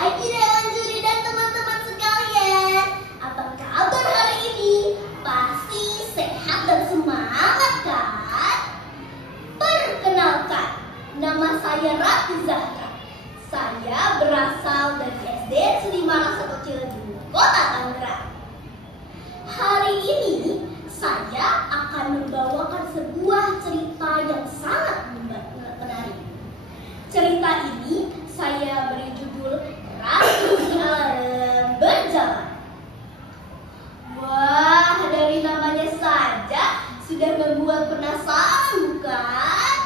pagi Dewan Juri dan teman-teman sekalian. Apa kabar hari ini? Pasti sehat dan semangat kan? Perkenalkan, nama saya Ratu Zahra. Saya berasal dari SD Sri Marasa Ciledug, Kota Tangerang. Hari ini saya akan membawakan sebuah cerita yang sangat menarik. Cerita ini saya beri judul Ratu si Alarm Berjalan. Wah, dari namanya saja sudah membuat penasaran, bukan?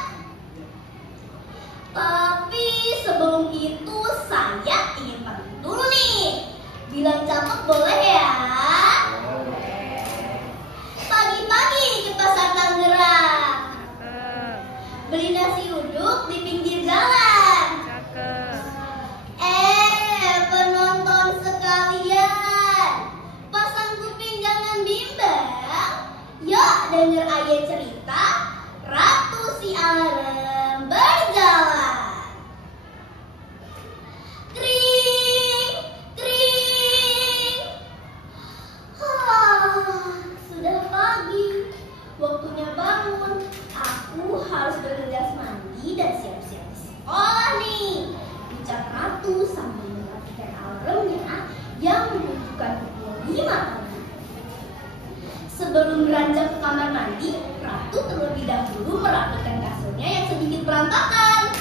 Tapi sebelum itu saya ingin pamit dulu nih. Bilang cakep boleh ya? Pagi-pagi ke pasar Tangerang. Beli nasi uduk di pinggir jalan. Penonton sekalian, pasang kuping jangan bimbang. Yuk denger ayat cerita Ratu si Alarm Berjalan. Kring, kring. Sudah pagi, waktunya bangun. Aku harus bergegas mandi dan siap-siap di sekolah nih. Ucap Ratu sambil merapikan alarmnya yang menunjukkan pukul 5 pagi. Sebelum beranjak ke kamar mandi, Ratu terlebih dahulu merapikan kasurnya yang sedikit berantakan.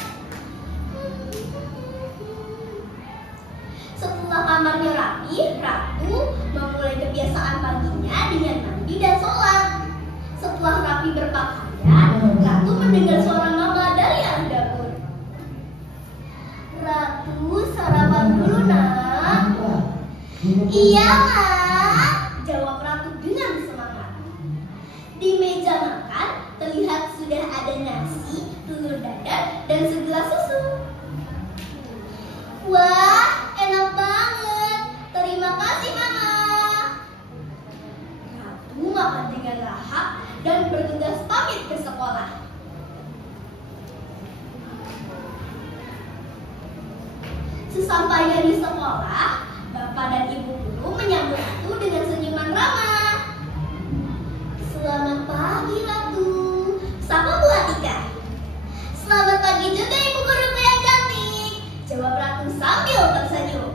Setelah kamarnya rapi, Ratu memulai kebiasaan paginya dengan mandi dan sholat. Setelah rapi berpakaian, Ratu mendengar suara mama dari arah dapur. Ratu, sarapan dulu nak. Iya mak, jawab Ratu dengan semangat. Di meja makan terlihat sudah ada nasi, telur dadar, dan segelas susu. Wah, enak banget. Terima kasih mama. Ratu makan dengan lahap dan bergegas pamit ke sekolah. Sesampainya di sekolah, bapak dan ibu guru menyambut Ratu dengan senyuman ramah. Selamat pagi Ratu, sapa Bu Atika. Selamat pagi juga ibu guruku yang cantik, jawab Ratu sambil tersenyum.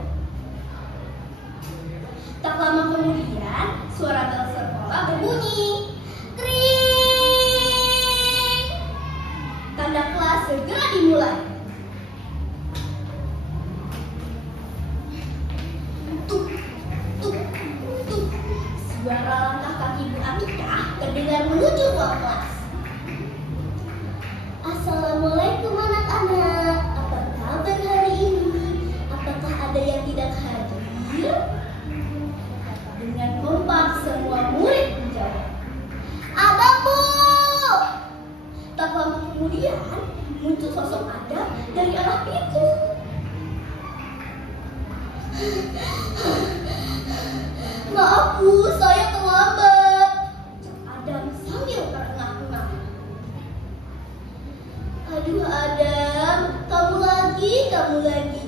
Tak lama kemudian, suara bel sekolah berbunyi. Kring! Tanda kelas segera dimulai. Tuk, tuk, tuk. Suara langkah kaki Bu Atika terdengar menuju ruang kelas. Assalamualaikum anak-anak. Apa kabar hari ini? Apakah ada yang tidak hadir? Dengan kompak semua murid menjawab. Ada Bu. Tak lama kemudian muncul sosok Adam dari arah pintu. Maaf Bu, saya terlambat, Adam sambil terengah-engah. Aduh Adam, kamu lagi.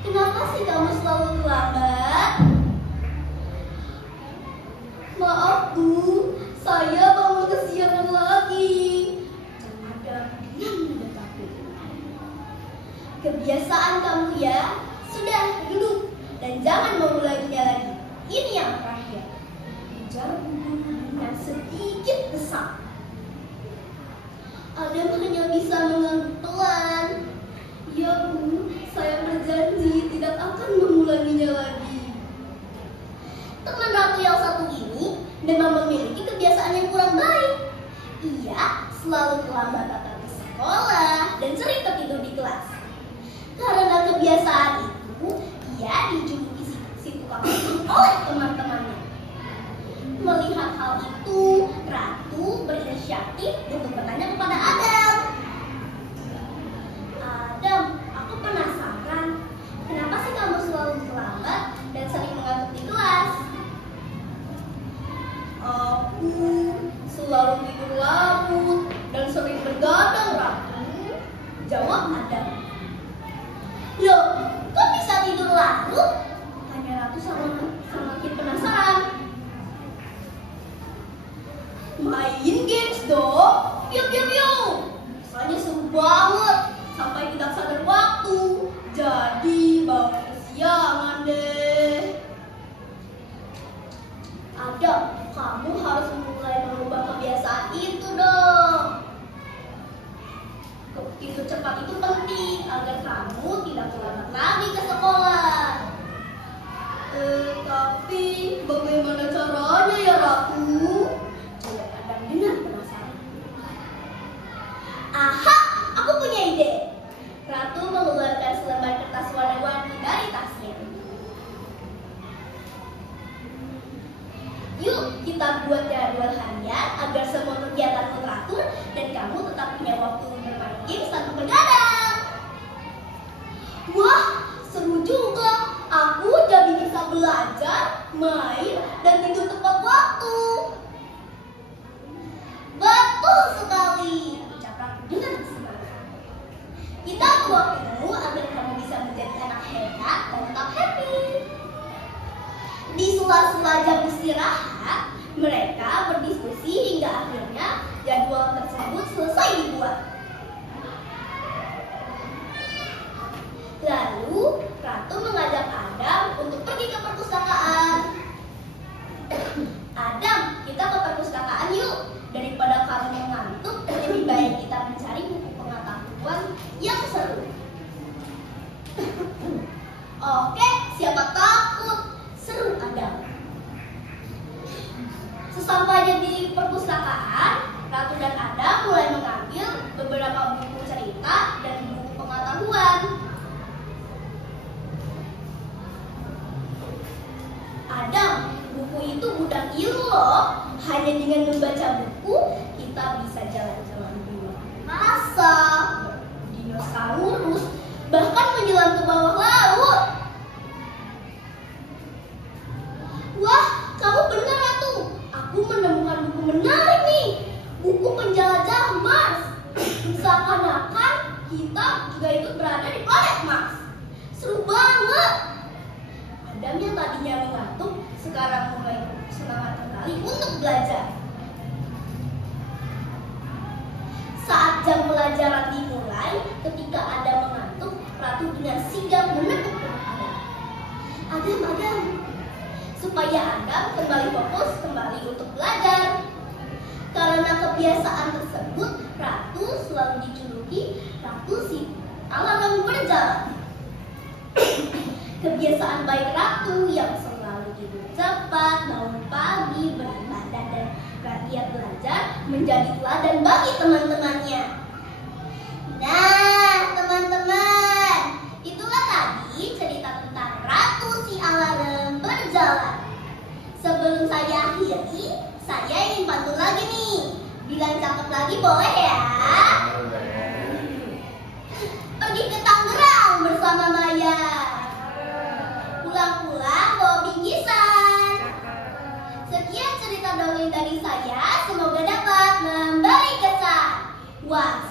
Kenapa sih kamu selalu terlambat? Maaf Bu, saya bangun kesiangan lagi, Adam dengan mendekati. Kebiasaan kamu ya. Sudah, duduk dan jangan mengulanginya lagi. Ini yang terakhir, ujar Bu dengan sedikit kesal. Adam hanya bisa mengangguk pelan. Ya Bu, saya berjanji tidak akan mengulanginya lagi. Teman Ratu yang satu ini memang memiliki kebiasaan yang kurang baik. Ia selalu terlambat datang ke sekolah dan sering tertidur di kelas. Karena kebiasaan itu, ia dijuluki si tukang ojek oleh teman-temannya. Melihat hal itu, Ratu berinisiatif untuk bertanya kepada Adam. Adam, aku penasaran, kenapa sih kamu selalu terlambat dan sering mengantuk di kelas? Aku selalu tidur larut dan sering bergadang, Ratu, jawab Adam. Loh, kok bisa tidur larut? Lalu tanya Ratu semakin penasaran. Main games dong, yuk. Soalnya seru banget, sampai tidak sadar waktu. Jadi bawa kesiangan deh. Adam, kamu harus mulai merubah kebiasaan itu dong. Tidur cepat itu penting agar kamu tidak terlambat lagi ke sekolah. Tapi bagaimana caranya ya Ratu? Coba Adam dengar penasaran. Aha, aku punya ide. Ratu mengeluarkan selembar kertas warna-warni dari tasnya. Yuk kita buat jadwal harian agar semua kegiatan teratur dan kamu tetap punya waktu bermain games tanpa begadang. Wah, seru juga. Aku jadi bisa belajar, main, dan tidur tepat waktu. Betul sekali, ucap Ratu dengan semangat. Kita waktumu agar kamu bisa menjadi anak hebat dan tetap happy. Di sela-sela jam istirahat, mereka berdiskusi hingga akhirnya jadwal tersebut selesai dibuat. Lalu Ratu mengajak Adam untuk pergi ke perpustakaan. Adam, kita ke perpustakaan yuk. Daripada kamu mengantuk, lebih baik kita mencari buku pengetahuan yang seru. Oke, siapa takut? Seru Adam. Sesampainya di perpustakaan, Ratu dan Adam mulai mengambil beberapa buku cerita dan buku pengetahuan. Adam, buku itu bukan ilmu loh. Hanya dengan membaca buku, kita bisa jalan-jalan di luar angkasa, dinosaurus, bahkan menyelam ke bawah laut. Wah, kamu benar Ratu. Aku menemukan buku menarik nih. Buku penjelajah Mars. Seakan-akan kita juga ikut berada di planet Mars. Seru banget. Adam yang tadinya mengantuk, sekarang mulai semangat kembali untuk belajar. Saat jam pelajaran dimulai, ketika Adam mengantuk, Ratu dengan sigap menepuk Adam. Adam, supaya Adam kembali fokus kembali untuk belajar. Karena kebiasaan tersebut, Ratu selalu dijuluki Ratu si alarm berjalan. Kebiasaan baik Ratu yang selalu tidur cepat, bangun pagi, beribadah dan giat belajar menjadi teladan bagi teman-temannya. Nah, teman-teman, itulah tadi cerita tentang Ratu si alarm berjalan. Sebelum saya akhiri, saya ingin pantun lagi nih. Bilang cakep lagi boleh ya? Pergi ke Tangerang bersama Maya. Pulang-pulang bawa bingkisan. Sekian cerita dongeng dari saya. Semoga dapat memberi kesan. Wah.